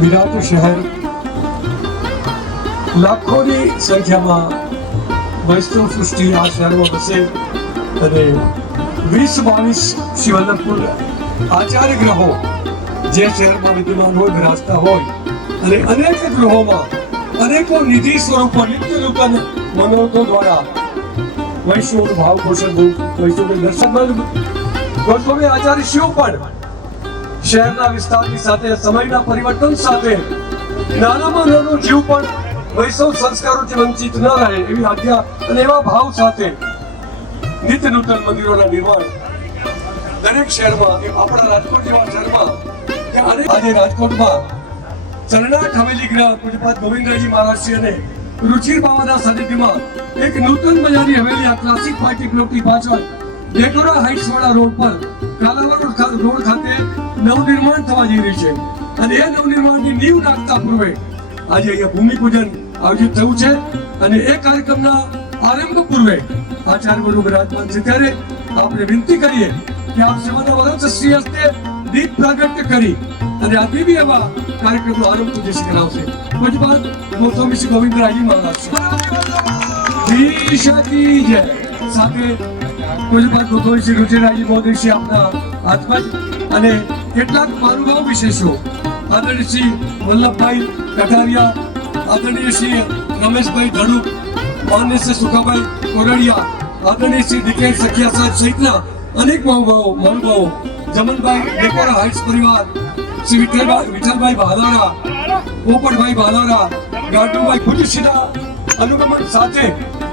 વિરાટ શહેર લાખોની સંખ્યામાં વૈષ્ણવ સૃષ્ટિ આ શહેરમાં વસે અને 20-22 શ્રી વલ્લભપુર આચાર્ય ગ્રહો જે શહેરમાં વિદ્યમાન હોય બિરાજતા હોય અને અનેક ગ્રહોમાં અનેકો નિધિ સ્વરૂપો નિત્ય નૂતન મનોરથો દ્વારા વૈષ્ણવ ભાવ પોષણ વૈષ્ણવ દર્શન ગોસ્વામી આચાર્ય શિવ પણ શહેરના વિસ્તારની સાથે સમયના પરિવર્તન સાથે નાનામાં નાનો જીવ પણ વૈષ્ણવ સંસ્કારોથી વંચિત ન રહે એવી આજ્ઞા અને એવા ભાવ સાથે નિત્ય નૂતન મંદિરોના નિર્માણ દરેક શહેરમાં આપણા રાજકોટ જેવા શહેરમાં અને આજે રાજકોટમાં ચરણાટ હવેલી ગ્રહ પૂજ્યપાદ ગોવિંદરાયજી મહારાજશ્રી અને રુચિર બાવાના સાનિધ્યમાં એક નૂતન મજાની હવેલી આ ક્લાસિક પાર્ટી પ્લોટની પાછળ ડેકોરા હાઇટ્સ વાળા રોડ પર કાલાવડ રોડ ખાતે નવનિર્માણ થવા જઈ રહી છે અને એ નવનિર્માણની નીંવ નાખતા પૂર્વે આજે અહીંયા ભૂમિપૂજન આયોજિત થયું છે અને એ કાર્યક્રમના આરંભ પૂર્વે આચાર્ય ગુરુ બિરાજમાન છે ત્યારે આપણે વિનંતી કરીએ કે આપ સેવાના વરદ શ્રી હસ્તે દીપ પ્રાગટ્ય કરી અને આ દિવ્ય એવા કાર્યક્રમનો આરંભ પૂજ્ય શ્રી કરાવશે પૂજ્યપાદ ગોસ્વામી શ્રી ગોવિંદરાયજી મહારાજ કી જય સાથે પૂજ્યપાદ ગોસ્વામી શ્રી રુચિરાયજી મહોદયશ્રી આપના હાથમાં અને કેટલાક મહાનુભાવ વિશેષો આદરણીય શ્રી વલ્લભભાઈ કટારિયા, આદરણીય શ્રી રમેશભાઈ ધડુક, માન્ય શ્રી સુખાભાઈ કોરડિયા, આદરણીય શ્રી ડીકે સખિયા સાહેબ સહિતના અનેક મહાનુભાવો, જમનભાઈ ડેકોરા હાઇટ્સ પરિવાર, શ્રી વિઠ્ઠલભાઈ ભાલારા, પોપટભાઈ ભાલારા, ગાંડુભાઈ ભુજશીના અનુગમન સાથે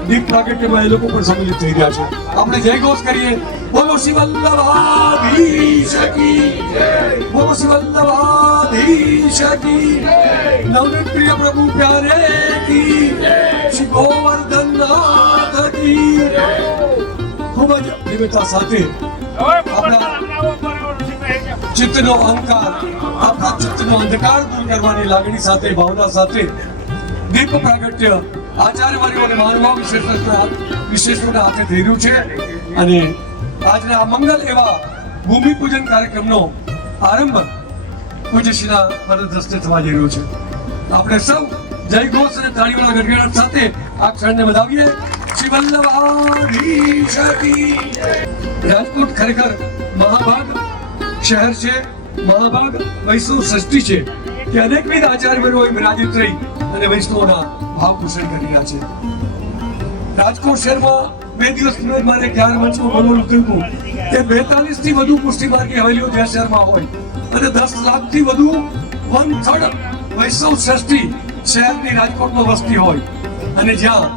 દીપ પ્રાગટ્યમાં એ લોકો પણ સંમિલિત થઈ રહ્યા છે. આપણે જય ઘોષ કરીએ, બોલો શ્રી વલ્લભાધીશ કી જય, બોલો શ્રી વલ્લભાધીશ કી જય, નવનીત પ્રિય પ્રભુ પ્યારે કી જય, શ્રી ગોવર્ધનનાથ કી જય. ખૂબ જ દિવ્યતા સાથે આપણા ચિત્તનો અહંકાર, આપણા ચિત્તનો અંધકાર દૂર કરવાની લાગણી સાથે, ભાવના સાથે દીપ પ્રાગટ્ય આચાર્ય વર્યો અને મહાનુભાવ વિશેષોના હાથે થઈ રહ્યું છે અને આજના આ મંગલ એવા ભૂમિપૂજન કાર્યક્રમનો આરંભ પૂજ્યશ્રીના વરદ હસ્તે થવા જઈ રહ્યો છે. આપણે સૌ જય ઘોષ અને તાળીવાળા ગડગડાટ સાથે આ ક્ષણને વધાવીએ. શ્રી વલ્લભાધીશ કી જય. રાજકોટ ખરેખર મહાભાગ શહેર છે, મહાભાગ વૈષ્ણવ સૃષ્ટિ છે કે અનેકવિધ આચાર્ય વર્યો વિરાજિત રહી અને વૈષ્ણવના ભાવ પોષણ કરી રહ્યા છે. રાજકોટ શહેરમાં 2 દિવસ પૂર્વે મારે જ્ઞાન મંચમાં બોલવાનું થયું કે 42 થી વધુ પુષ્ટિ માર્ગી હવેલીઓ જે શહેરમાં હોય અને 10 લાખથી વધુ 1/3 વૈષ્ણવ સૃષ્ટિ શહેરની રાજકોટમાં વસતી હોય અને જ્યાં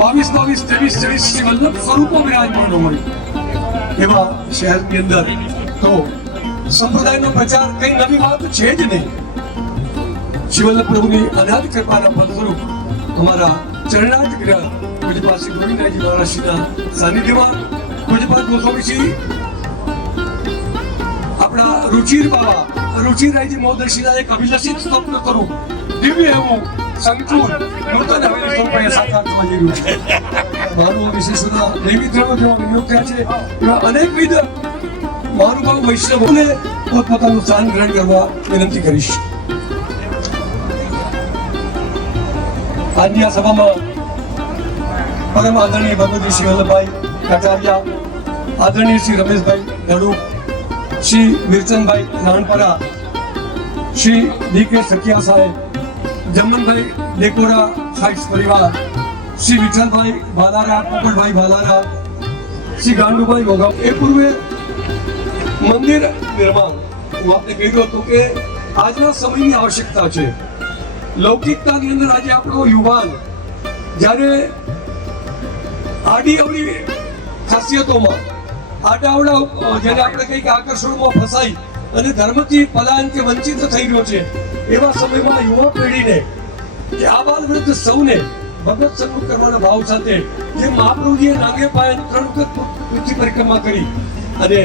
22, 23, 24 શ્રી વલ્લભ સ્વરૂપો બિરાજમાન હોય એવા શહેરની અંદર તો સંપ્રદાયનો પ્રચાર કઈ નવી વાત છે જ નહીં. શ્રી વલ્લભ પ્રભુની અનાદ કૃપાના ફલસ્વરૂપ અમારા ચરણાર્થ ગ્રહ પૂજ્યપાદ શ્રી ગોવિંદરાયજી મહારાજશ્રીના સાનિધ્યમાં પૂજ્યપાદ ગોસ્વામીશ્રી આપણા રુચિર બાવા રુચિરાયજી મહોદયશ્રીના એક અભિલષિત સ્વપ્ન સ્વરૂપ દિવ્ય એવું સંકુલ નૂતન હવેલી સ્વરૂપે સાકાર થવા જઈ રહ્યું છે. મહાનુભાવ વિશેષોના દૈવિત્રનો જેવા વિનિયોગ થયા છે એવા અનેકવિધ મહાનુભાવ વૈષ્ણવોને પોતપોતાનું સ્થાન ગ્રહણ કરવા વિનંતી કરીશ. આજની આ સભામાં પરમ આદરણીય ભગવતી શ્રી વલ્લભભાઈ કટારિયા, આદરણીય શ્રી રમેશભાઈ ધડુક, શ્રી વીરચંદભાઈ નાનપરા, શ્રી ડીકે સખિયા સાહેબ, જમનભાઈ ડેકોરા હાઇટ્સ પરિવાર, શ્રી વિઠ્ઠલભાઈ ભાલારા, પોપટભાઈ ભાલારા, શ્રી ગાંડુભાઈ મોગા. એ પૂર્વે મંદિર નિર્માણ હું આપને કહ્યું હતું કે આજના સમયની આવશ્યકતા છે. લૌકિકતાની અંદર આજે આપણો યુવાન જ્યારે આડી અવળી ખાસિયતોમાં આડાવડા જેને આપણે કહીએ કે આકર્ષણમાં ફસાઈ અને ધર્મથી પલાયન કે વંચિત થઈ રહ્યો છે એવા સમયમાં યુવા પેઢીને કે આ બાલ વૃદ્ધ સૌને ભગવત સન્મુખ કરવાના ભાવ સાથે જે મહાપ્રભુજીએ નાગે પાયે 3 વખત પૃથ્વી પરિક્રમા કરી અને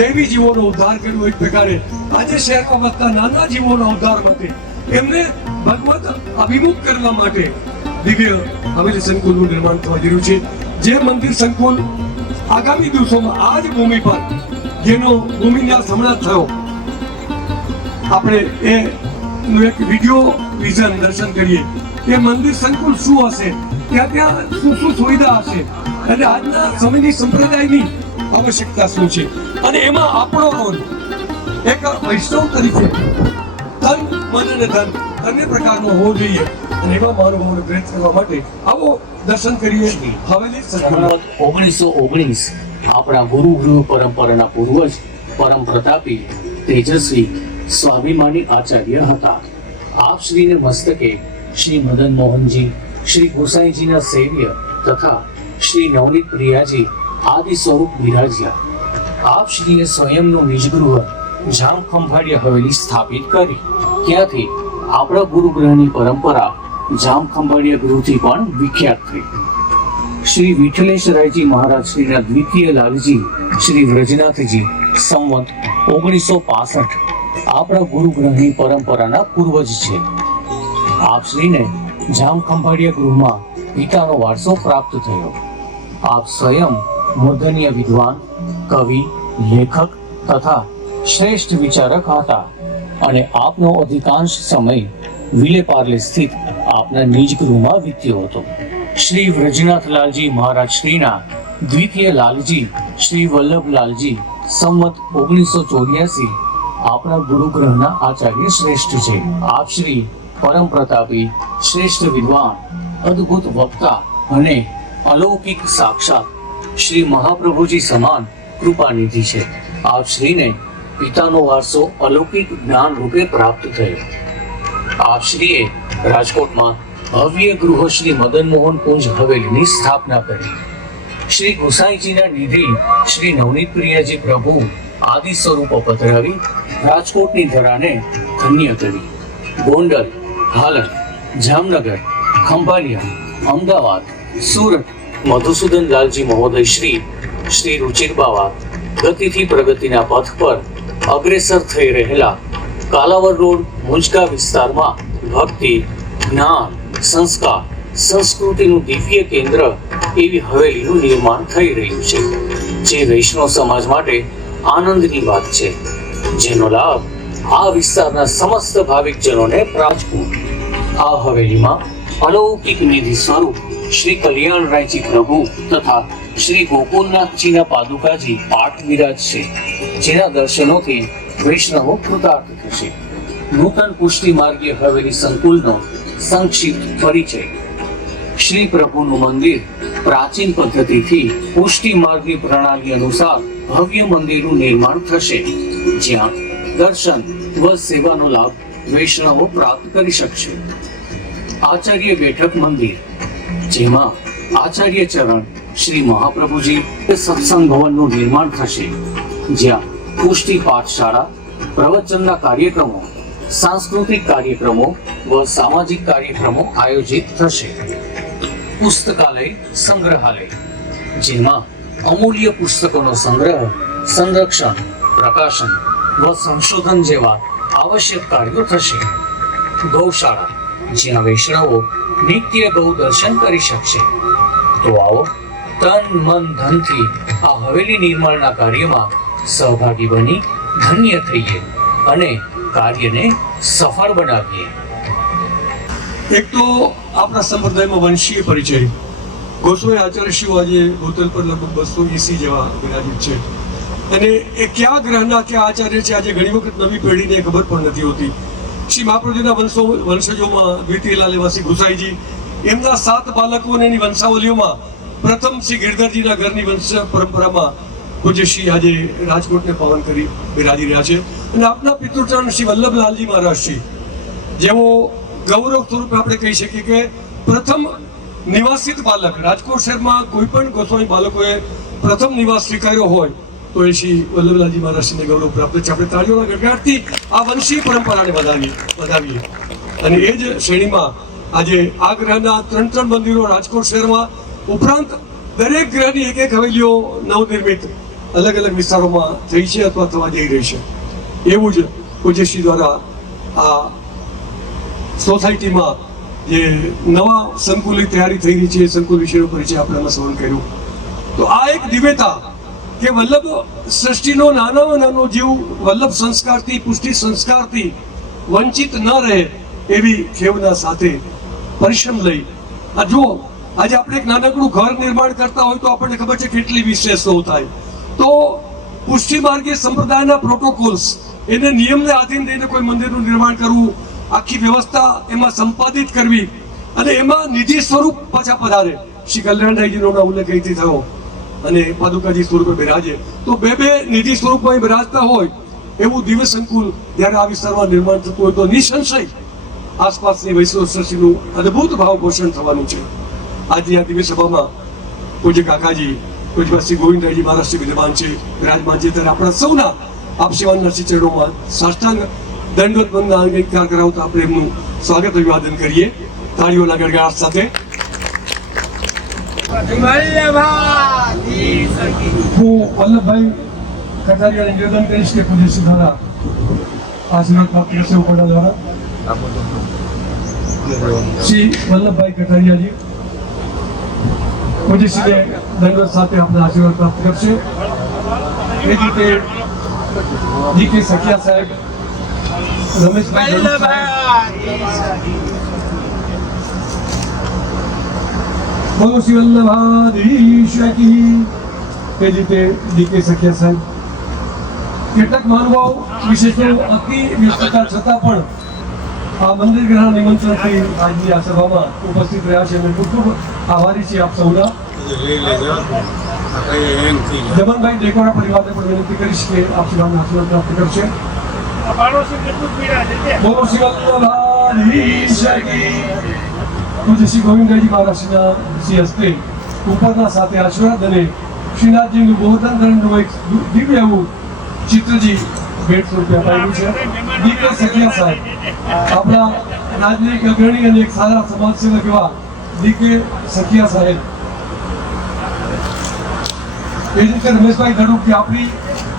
દૈવી જીવોનો ઉદ્ધાર કર્યો એક પ્રકારે આજે શહેરમાં વસતા નાના જીવોના ઉદ્ધાર માટે એમને ભગવત અભિમુખ કરવા માટે દિવ્ય હવેલી સંકુલનું નિર્માણ થવા જઈ રહ્યું છે. જે મંદિર સંકુલ આગામી દિવસોમાં આ જ ભૂમિ પર જેનો ભૂમિન્યાસ હમણાં જ થયો, આપણે એનું એક વિડીયો વિઝન દર્શન કરીએ કે મંદિર સંકુલ શું હશે, ત્યાં શું શું સુવિધા હશે અને આજના સમયની સંપ્રદાયની આવશ્યકતા શું છે, અને એમાં આપણો રોલ એક વૈષ્ણવ તરીકે તન મન અને ધન બંને પ્રકારનો હોવો જોઈએ. અને એવા મહાનુભાવોને પ્રેરિત કરવા માટે આવો દર્શન કરીએ હવેલી સંકુલ. 1919 આપણા ગુરુ ગૃહ પરંપરાના પૂર્વજ પરમ પ્રતાપી તેજસ્વી સ્વાભિમાની આચાર્ય હતા. આપ શ્રીને મસ્તકે શ્રી મદન મોહનજી, શ્રી ગોસાઈજીના સેવ્ય તથા શ્રી નવનીત પ્રિયાજી આદિ સ્વરૂપ બિરાજ્યા. આપ શ્રીએ સ્વયંનું નિજગૃહ જામ ખંભાળિયા હવેલી સ્થાપિત કરી. ત્યાંથી આપણા ગુરુગ્રહની પરંપરા જામ ખંભાળિયા ગૃહથી પણ વિખ્યાત થઈ. શ્રી વિઠ્ઠલેશરાયજી મહારાજ શ્રીના દ્વિતીય લાલજી શ્રી વ્રજનાથજી સંવત 1965 આપણા ગુરુગ્રહની પરંપરાના પૂર્વજ છે. આપ શ્રીને જામ ખંભાળિયા ગૃહમાં પિતાનો વારસો પ્રાપ્ત થયો. આપ સ્વયં મૂર્ધન્ય વિદ્વાન, કવિ, લેખક તથા શ્રેષ્ઠ વિચારક હતા અને આપનો અધિકાંશ સમય વિલેપાર્લે સ્થિત આપના નિજ ગૃહમાં વીત્યો હતો. શ્રી વ્રજનાથલાલજી મહારાજ શ્રીના દ્વિતીય લાલજી શ્રી વલ્લભલાલજી સંવત 1984 આપણા ગુરુગ્રહના આચાર્ય શ્રેષ્ઠ છે. આપ શ્રી પરમ પ્રતાપી, શ્રેષ્ઠ વિદ્વાન, અદ્ભુત વક્તા અને અલૌકિક સાક્ષાત શ્રી મહાપ્રભુજી સમાન કૃપાનિધિ છે. આપ શ્રીને પિતાનો વારસો અલૌકિક જ્ઞાન રૂપે પ્રાપ્ત થયો. આપ શ્રીએ રાજકોટમાં ભવ્ય ગૃહ શ્રી મદન મોહન કુંજ હવેલીની સ્થાપના કરી. શ્રી ગોસાઈજીના નિધિ શ્રી નવનીત પ્રિયાજી પ્રભુ આદિ સ્વરૂપો પધરાવી રાજકોટની ધરાને ધન્ય કરી. ગોંડલ, હાલન, જામનગર, ખંભાલિયા, અમદાવાદ, સુરત મધુસૂદન લાલજી મહોદય શ્રી રુચિરબાવા ગતિથી પ્રગતિના પથ પર અગ્રેસર થઈ રહેલા કાલાવર રોડ મુંજકા વિસ્તારમાં ભક્તિ, જ્ઞાન, સંસ્કાર, સંસ્કૃતિનું દિવ્ય કેન્દ્ર એવી હવેલીનું નિર્માણ થઈ રહ્યું છે, જે વૈષ્ણવ સમાજ માટે આનંદની વાત છે, જેનો લાભ આ વિસ્તારના સમસ્ત ભાવિકજનોને પ્રાપ્ત. આ હવેલીમાં અલૌકિક નિધિ સ્વરૂપ શ્રી કલ્યાણરાયજી પ્રભુ તથા શ્રી ગોકુલનાથજીના પાદુકાજી પાઠ વિરાજ છે, જેના દર્શનોથી વૈષ્ણવો કૃતાર્થ થશે. નૂતન પુષ્ટિ માર્ગીય હવેલી સંકુલનો સંક્ષિપ્ત પરિચય. શ્રી પ્રભુનું મંદિર પ્રાચીન પદ્ધતિથી પુષ્ટિ માર્ગની પ્રણાલી અનુસાર ભવ્ય મંદિરનું નિર્માણ થશે, જ્યાં દર્શન વ સેવાનો લાભ વૈષ્ણવો પ્રાપ્ત કરી શકશે. આચાર્ય બેઠક મંદિર, જેમાં આચાર્ય ચરણ શ્રી મહાપ્રભુજી સત્સંગ ભવનનું નિર્માણ થશે, જ્યાં પુષ્ટિ પાઠશાળા, પ્રવચનના કાર્યક્રમો, સાંસ્કૃતિક કાર્યક્રમો વ સામાજિક કાર્યક્રમો આયોજિત થશે. પુસ્તકાલય સંગ્રહાલય, જેમાં અમૂલ્ય પુસ્તકોનો સંગ્રહ, સંરક્ષણ, પ્રકાશન વ સંશોધન જેવા આવશ્યક કાર્યો થશે. ગૌશાળા, જ્યાં વૈષ્ણવો નિત્ય ગૌ દર્શન કરી શકશે. તો આવો તન મન ધનથી આ હવેલી નિર્માણના કાર્યમાં સહભાગી બની ધન્ય થઈએ અને કાર્યને સફળ બનાવીએ. એક તો આપણા સંપ્રદાયમાં વંશીય પરિચય. ગોસ્વામી આચાર્યશ્રીઓ આજે બોતલ પર લગભગ 280 જેવા વિરાજિત છે, અને એ કયા ગ્રહના કયા આચાર્ય છે આજે ઘણી વખત નવી પેઢીને ખબર પણ નથી હોતી. શ્રી મહાપ્રભુજીના વંશજોમાં દ્વિતીય લાલેવાસી ગુસાઈજી, એમના 7 બાળકો અને એની વંશાવલીઓમાં પ્રથમ શ્રી ગિરધરજીના ઘરની વંશ પરંપરામાં પૂજ્યશ્રી આજે રાજકોટને પાવન કરી બિરાજી રહ્યા છે. અને આપના પિતૃચરણ શ્રી વલ્લભલાલજી મહારાજશ્રી, જેઓ ગૌરવ સ્વરૂપે આપણે કહી શકીએ કે પ્રથમ નિવાસિત બાલક, રાજકોટ શહેરમાં કોઈ પણ ગોસ્વામી બાળકોએ પ્રથમ નિવાસ સ્વીકાર્યો હોય તો એ શ્રી વલ્લભલાલજી મહારાજશ્રીને ગૌરવ પ્રાપ્ત છે. આપણે તાળીઓના ગડગડાટથી આ વંશીય પરંપરાને વધાવીએ. અને એ જ શ્રેણીમાં આજે આ ગ્રહના 3 મંદિરો રાજકોટ શહેરમાં ઉપરાંત દરેક ગ્રહની એક હવેલીઓ નવનિર્મિત અલગ અલગ વિસ્તારોમાં થઈ છે અથવા થવા જઈ રહી છે. એવું જ પૂજ્યશ્રી દ્વારા આ સોસાયટીમાં જે નવા સંકુલની તૈયારી થઈ રહી છે, સંકુલ વિશેનો પરિચય આપણે એમાં શ્રવણ કર્યું. તો આ એક દિવ્યતા કે વલ્લભ સૃષ્ટિનો નાનામાં નાનો જીવ વલ્લભ સંસ્કારથી, પુષ્ટિ સંસ્કારથી વંચિત ન રહે એવી ખેવના સાથે પરિશ્રમ લઈ આ જુઓ, આજે આપણે એક નાનકડું ઘર નિર્માણ કરતા હોય તો આપણને ખબર છે કેટલી વિશેષતાઓ થાય. તો પુષ્ટિ માર્ગીય સંપ્રદાયના પ્રોટોકોલ્સ, એને નિયમને આધીન રહીને કોઈ મંદિરનું નિર્માણ કરવું, આખી વ્યવસ્થા એમાં સંપાદિત કરવી અને એમાં નિધિ સ્વરૂપ પાછા પધારે. શ્રી કલ્યાણરાયજીનો હમણાં ઉલ્લેખ અહીંથી થયો અને પાદુકાજી સ્વરૂપે બિરાજે, તો બે નિધિ સ્વરૂપમાં બિરાજતા હોય એવું દિવ્ય સંકુલ જ્યારે આ વિસ્તારમાં નિર્માણ થતું હોય તો નિસંશય આસપાસની વૈષ્ણવ સૃષ્ટિનું અદ્ભુત ભાવ પોષણ થવાનું છે. આજની આ દિવ્ય સભામાં પૂજ્ય કાકાજી, પૂજ્ય શ્રી ગોવિંદરાયજી મહારાજ શ્રી વિદ્યમાન છે, વિરાજમાન છે, ત્યારે આપણા સૌના આપ સેવાના શ્રી ચરણોમાં સાષ્ટાંગ દંડવત બંધના અંગીકાર કરાવતા આપણે એમનું સ્વાગત અભિવાદન કરીએ તાળીઓના ગડગડાટ સાથે. હું વલ્લભભાઈ કટારિયાને નિવેદન કરીશ કે પૂજ્ય શ્રી દ્વારા આશીર્વાદ પ્રાપ્ત કરશે ઉપરના દ્વારા. શ્રી વલ્લભભાઈ કટારિયાજી પૂજ્ય શ્રીને દંડવત સાથે આપણા આશીર્વાદ પ્રાપ્ત કરશે. એ જ રીતે જી કે સખિયા સાહેબ, રમેશભાઈ બોલો શ્રી વલ્લભાધીશ કી. એ જ રીતે જી કે સખિયા સાહેબ, કેટલાક મહાનુભાવ વિશેષો અતિ વ્યસ્તતા છતાં પણ આ મંદિર ગ્રહણ નિમંત્રણથી આજની આ સભામાં ઉપસ્થિત રહ્યા છે. અમે ખૂબ ખૂબ આભારી છીએ આપ સૌના. જમનભાઈ ડેકોરા પરિવારને પણ વિનંતી કરીશ કે આપ સભાના આશીર્વાદ પ્રાપ્ત કરશે. બોલો શ્રી વલ્લભાધીશ કી. પૂજ્ય શ્રી ગોવિંદરાયજી મહારાજના શ્રી હસ્તે ઉપરના સાથે આશીર્વાદ અને શ્રીનાથજીનું ગોવર્ધન ધરણનું એક દિવ્ય એવું ચિત્રજી ભેટ સ્વરૂપે અપાયેલું છે. ડી કે સખિયા સાહેબ, આપણા રાજનૈતિક અગ્રણી અને એક સારા સમાજસેવક એવા ડી કે સખિયા સાહેબ. એ જ રીતે રમેશભાઈ ગઢુક કે આપણી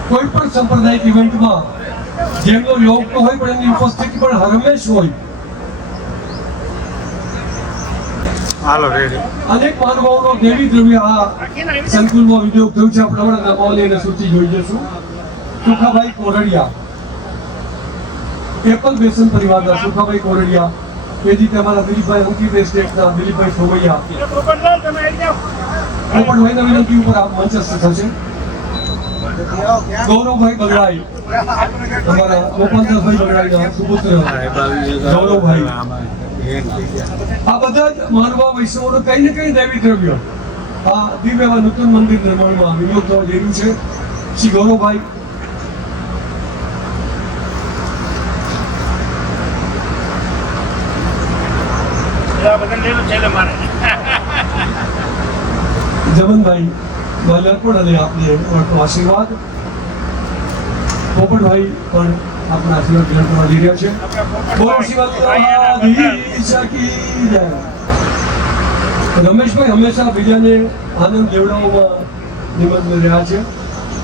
કોઈ પણ સંપ્રદાયિક ઇવેન્ટમાં જેમનો યોગ તો હોય પણ એમની ઉપસ્થિતિ પણ હરમેશ હોય. અનેક મહાનુભાવોનો દેવી દ્રવ્ય આ સંકુલમાં વિનિયોગ થયું છે. આપણે હમણાં નામાવલી અને સૂચિ જોઈ જશું. સુખાભાઈ કોરડિયા, એપલ બેસન પરિવારના સુખાભાઈ કોરડિયા. એ જ રીતે અમારા દિલીપભાઈ અંકિત એસ્ટેટના દિલીપભાઈ સોમૈયા. પોપટભાઈના વિનંતી ઉપર આ મંચસ્થ થશે. ગૌરવભાઈ બગડાઈ, અમારા ગોપાલદાસભાઈ બગડાઈના સુપુત્ર ગૌરવભાઈ. આ બધા જ મહાનુભાવ વૈષ્ણવોનો કઈ ને કઈ દૈવી દ્રવ્ય આ દિવ્ય એવા નૂતન મંદિર નિર્માણમાં વિનિયોગ થવા જઈ રહ્યું છે. શ્રી ગૌરવભાઈ, જમનભાઈ માલ્યાર્પણ અને આપને આશીર્વાદ. પોપટભાઈ પણ આપણા આશીર્વાદ ગ્રહણ કરવા જઈ રહ્યા છે. બોલો શ્રી વલ્લભાધીશ કી જય. રમેશભાઈ હંમેશા બીજાને આનંદ લેવડાવવામાં નિમગ્ન રહ્યા છે.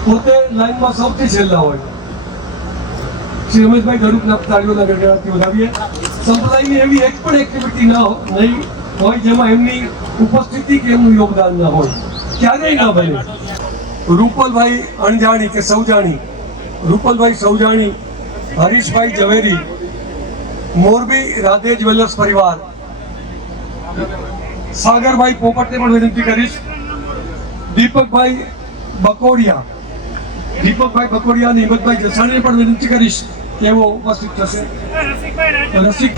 પોતે લાઈનમાં સૌથી છેલ્લા હોય. શ્રી રમેશભાઈ ગઢુકના તાળીઓના ગડગડાટથી વધાવીએ. સંપ્રદાયની એવી એક પણ એક્ટિવિટી નહીં હોય જેમાં એમની ઉપસ્થિતિ કે એમનું યોગદાન ન હોય, ક્યારેય ન બને. રૂપલભાઈ અણજાણી કે સૌજાણી, રૂપલભાઈ સૌજાણી, હરીશભાઈ ઝવેરી, મોરબી રાધે જ્વેલર્સ પરિવાર. સાગરભાઈ પોપટને પણ વિનંતી કરીશ. દીપકભાઈ બકોડિયા, દીપકભાઈ બકોડિયા અને હિંમતભાઈ જસાણીને પણ વિનંતી કરીશ કે એવો ઉપસ્થિત થશે. રસિક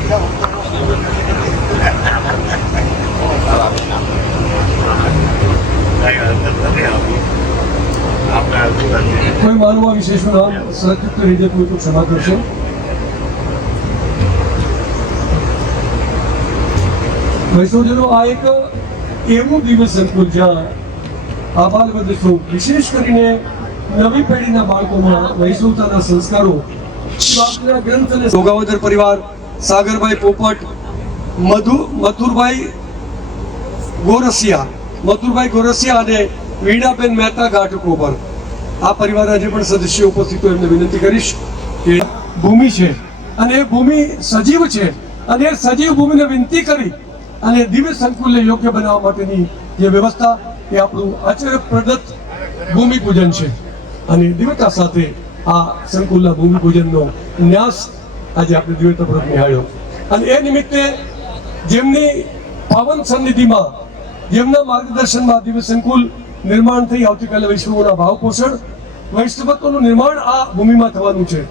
કોઈ માનવા વિશેષનું નામ સંયુક્ત રીતે કોઈ તો ક્ષમા કરશે. વૈષ્ણવજનો, આ એક એવું દિવ્ય સંકુલ જ્યાં આબાલ બધું વિશેષ કરીને નવી પેઢીના બાળકોમાં વૈષ્ણવતાના સંસ્કારો ગ્રંથ અને ભોગાવદર પરિવાર, સાગરભાઈ પોપટ, મથુરભાઈ ગોરસિયા અને વીણાબેન મહેતા ઘાટકોપર. આ પરિવારના જે પણ સદસ્યો ઉપસ્થિત હોય એમને વિનંતી કરીશ કે ભૂમિ છે અને એ ભૂમિ સજીવ છે અને એ સજીવ ભૂમિને વિનંતી કરી અને દિવ્ય સંકુલને યોગ્ય બનાવવા માટેની જે વ્યવસ્થા એ આપણું આચાર્ય પ્રદત્ત ભૂમિ પૂજન છે અને દિવ્યતા સાથે આ સંકુલના ભૂમિ પૂજનનો ન્યાસ આજે આપણે દિવ્યતાપૂર્વક નિહાળ્યો અને એ નિમિત્તે જેમની પાવન સન્નિધિમાં જેમના માર્ગદર્શનમાં દિવ્ય સંકુલ નિર્માણ થઈ આવતીકાલે વૈષ્ણવોના ભાવ પોષણ વૈષ્ણવત્વનું નિર્માણ આ ભૂમિમાં થવાનું છે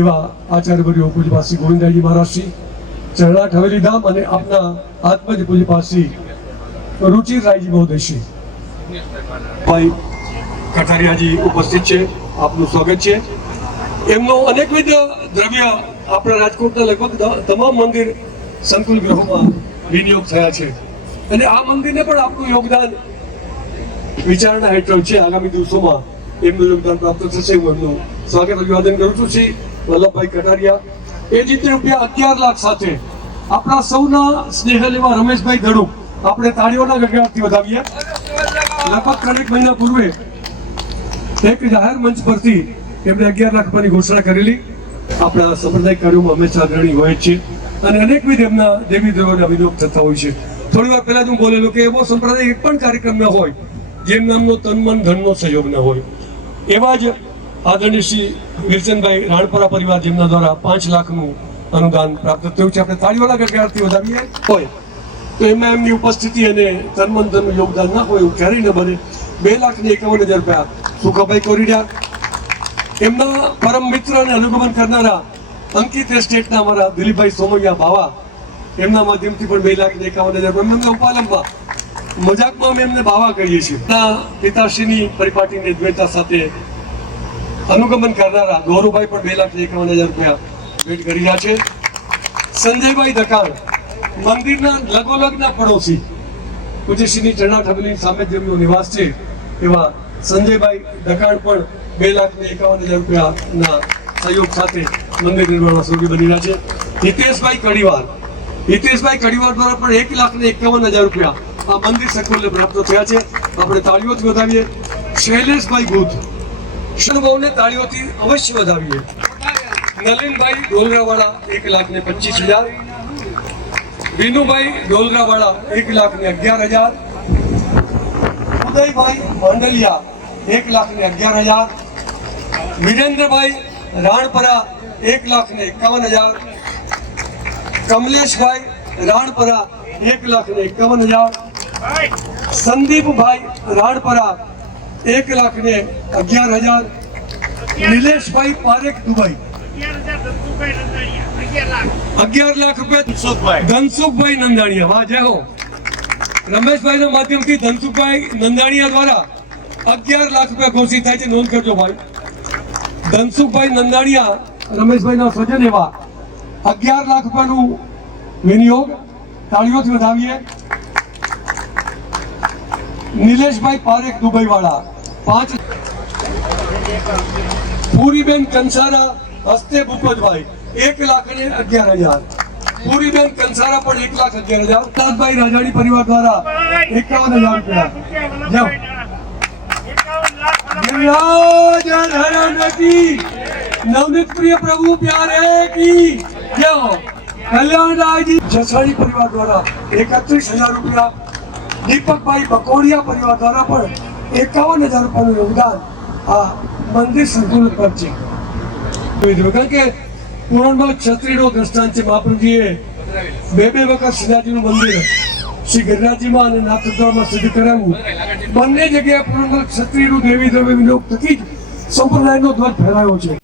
એવા આચાર્યવર્યો પૂજ્યપાસી ગોવિંદરાયજી મહારાજશ્રી ચરણાટ હવેલી ધામ અને આપના આત્મજ પૂજ્યપાસી રુચિરરાયજી મહોદયશ્રી ભાઈ કઠારિયાજી ઉપસ્થિત છે, આપનું સ્વાગત છે. એમનો અનેકવિધ દ્રવ્ય આપણા રાજકોટના લગભગ તમામ મંદિર સંકુલ ગૃહોમાં વિનિયોગ થયા છે અને આ મંદિરને પણ આપનું યોગદાન વિચારણા હેઠળ છે. આગામી દિવસોમાં એમનું યોગદાન પ્રાપ્ત થશે. હું એમનું સ્વાગત અભિવાદન કરું છું. શ્રી વલ્લભભાઈ કટારિયા એ જ રીતે ₹11 લાખ સાથે આપણા સૌના સ્નેહ લેવા રમેશભાઈ ધડુક આપણે તાળીઓના ગગડાટથી વધાવીએ. લગભગ 3 મહિના પૂર્વે એક જાહેર મંચ પરથી એમણે 11 લાખ રૂપિયાની ઘોષણા કરેલી. આપણા સાંપ્રદાયિક કાર્યોમાં હંમેશા અગ્રણી હોય છે અને અનેકવિધ એમના દેવી દેવોના વિનિયોગ થતા હોય છે. થોડી વાર પહેલા જ હું બોલેલો કે એવો સંપ્રદાય એક પણ કાર્યક્રમ ન હોય જેમ નામનો તન મન ધનનો સહયોગ ન હોય. એવા જ આદરણીય શ્રી વિરચંદભાઈ રાણપરા પરિવાર જેમના દ્વારા 5 લાખનું અનુદાન પ્રાપ્ત થયું છે. આપણે તાળીઓના ગગડાટથી વધાવીએ હોય તો એમાં એમની ઉપસ્થિતિ અને તન મન ધનનું યોગદાન ના હોય એવું ક્યારેય ન બને. 2,51,000 રૂપિયા સુખાભાઈ કોરીડિયા એમના પરમ મિત્ર અને અનુગમન કરનારા અંકિત એસ્ટેટના અમારા દિલીપભાઈ સોમૈયા બાવા એમના માધ્યમથી પણ 2,51,000 રૂપિયા એમના ઉપાલંબમાં મજાકમાં અમે એમને બાવા કહીએ છીએ. એમના પિતાશ્રીની પરિપાટીની દ્વૈતા સાથે અનુગમન કરનારા ગૌરવભાઈ પણ 2,51,000 રૂપિયા ભેટ કરી રહ્યા છે. સંજયભાઈ દકાણ મંદિરના લગોલગના પડોશી પૂજ્યશ્રીની ચરણાટ હવેલી સામે જેમનો નિવાસ છે એવા સંજયભાઈ દકાણ પણ 2,51,000 રૂપિયાના સહયોગ સાથે મંદિર નિર્માણમાં સહયોગી બની રહ્યા છે. હિતેશભાઈ કડીવાર દ્વારા પણ 1,51,000 રૂપિયા આ મંદિર સંકુલને પ્રાપ્ત થયા છે. આપણે તાળીઓથી વધાવીએ. શૈલેષભાઈ ગુથ શનુભાવને તાળીઓથી અવશ્ય વધાવીએ. નલિનભાઈ ડોલરાવાળા 1,25,000. વિનુભાઈ ડોલરાવાળા 1,11,000. ઉદયભાઈ માંડલિયા 1,11,000. વિરેન્દ્રભાઈ રાણપરા 1,51,000. કમલેશભાઈ રાણપરા 1,51,000. સંદીપભાઈ રાણપરા 1,11,000. નિલેશભાઈ પારેખ દુબઈ 11 લાખ રૂપિયા. ધનસુખભાઈ નંદાણીયા, વાહ જય હો. રમેશભાઈના માધ્યમથી ધનસુખભાઈ નંદાણીયા દ્વારા 11 લાખ રૂપિયા ઘોષિત થાય છે. નોંધ કરજો ભાઈ. ધનસુખભાઈ નંદાણીયા રમેશભાઈના સ્વજન એવા 11 લાખ રૂપિયાનું વિનિયોગ તાળીઓથી વધાવીએ. નિલેશભાઈ પારેખ દુબઈ વાળા 5. પૂરીબેન કંસારા હસ્તે ભૂપતભાઈ 1,11,000. પૂરીબેન કંસારા પણ 1,11,000. પ્રતાપભાઈ રાજાણી પરિવાર દ્વારા 51,000 રૂપિયા. નવનીત પ્રિય પ્રભુ પ્યારે કી જય હો. કલ્યાણરાયજી જસાણી પરિવાર દ્વારા 31,000 રૂપિયા. દીપકભાઈ બકોડિયા પરિવાર દ્વારા પણ 51,000 રૂપિયાનું યોગદાન આ મંદિર સંકુલ પર છે. કારણ કે પુરાણમાં ક્ષત્રિયનો દ્રષ્ટાંત છે. મહાપ્રભુજીએ 2 વખત શ્રીનાથજીનું મંદિર શ્રી ગિરિરાજજીમાં અને નાથદ્વારમાં સિદ્ધ કરાવ્યું. બંને જગ્યાએ પુરાણમાં ક્ષત્રિયનું દેવી દ્રવ્ય વિનિયોગ થકી જ સંપ્રદાયનો ધ્વજ ફેરાયો છે.